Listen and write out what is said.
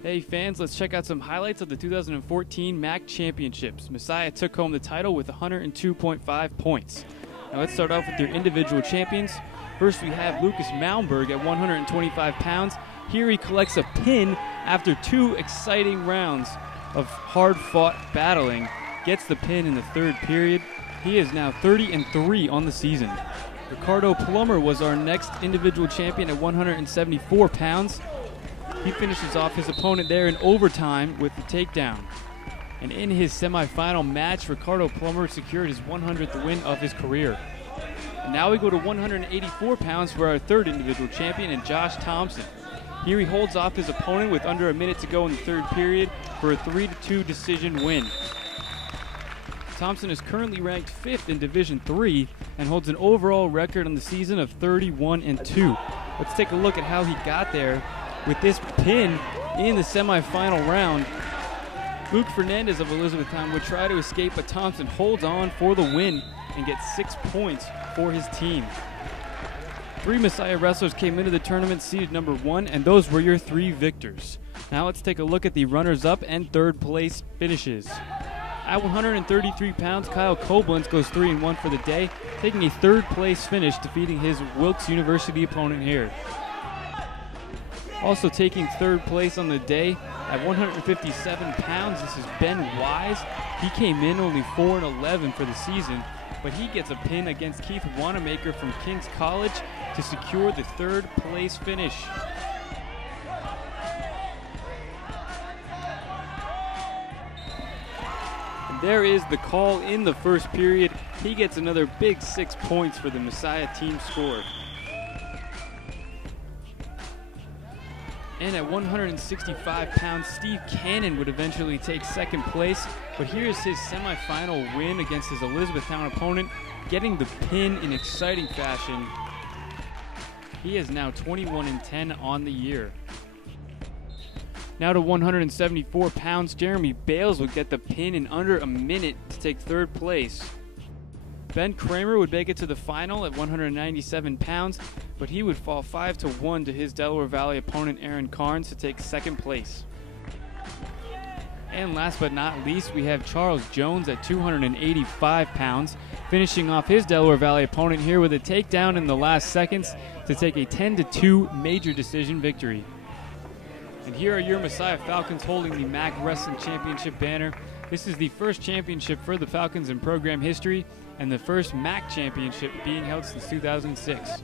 Hey fans, let's check out some highlights of the 2014 MAC Championships. Messiah took home the title with 102.5 points. Now let's start off with your individual champions. First we have Lucas Malmberg at 125 pounds. Here he collects a pin after 2 exciting rounds of hard-fought battling. Gets the pin in the 3rd period. He is now 30-3 on the season. Ricardo Plumber was our next individual champion at 174 pounds. He finishes off his opponent there in overtime with the takedown. And in his semifinal match, Ricardo Plumber secured his 100th win of his career. And now we go to 184 pounds for our 3rd individual champion, and Josh Thompson. Here he holds off his opponent with under a minute to go in the 3rd period for a 3-2 decision win. Thompson is currently ranked 5th in Division III and holds an overall record on the season of 31-2. Let's take a look at how he got there with this pin in the semifinal round. Luke Fernandez of Elizabethtown would try to escape, but Thompson holds on for the win and gets 6 points for his team. 3 Messiah wrestlers came into the tournament seeded number 1, and those were your 3 victors. Now let's take a look at the runners-up and 3rd place finishes. At 133 pounds, Kyle Koblenz goes 3-1 for the day, taking a 3rd place finish, defeating his Wilkes University opponent here. Also taking 3rd place on the day at 157 pounds, this is Ben Wise. He came in only 4-11 for the season, but he gets a pin against Keith Wanamaker from King's College to secure the 3rd place finish. And there is the call in the 1st period. He gets another big 6 points for the Messiah team score. And at 165 pounds, Steve Cannon would eventually take 2nd place, but here's his semifinal win against his Elizabethtown opponent, getting the pin in exciting fashion. He is now 21-10 on the year. Now to 174 pounds, Jeremy Bales would get the pin in under a minute to take 3rd place. Ben Kramer would make it to the final at 197 pounds, but he would fall 5-1 to his Delaware Valley opponent Aaron Carnes to take 2nd place. And last but not least, we have Charles Jones at 285 pounds, finishing off his Delaware Valley opponent here with a takedown in the last seconds to take a 10-2 major decision victory. And here are your Messiah Falcons holding the MAC Wrestling Championship banner. This is the 1st championship for the Falcons in program history, and the 1st MAC championship being held since 2006.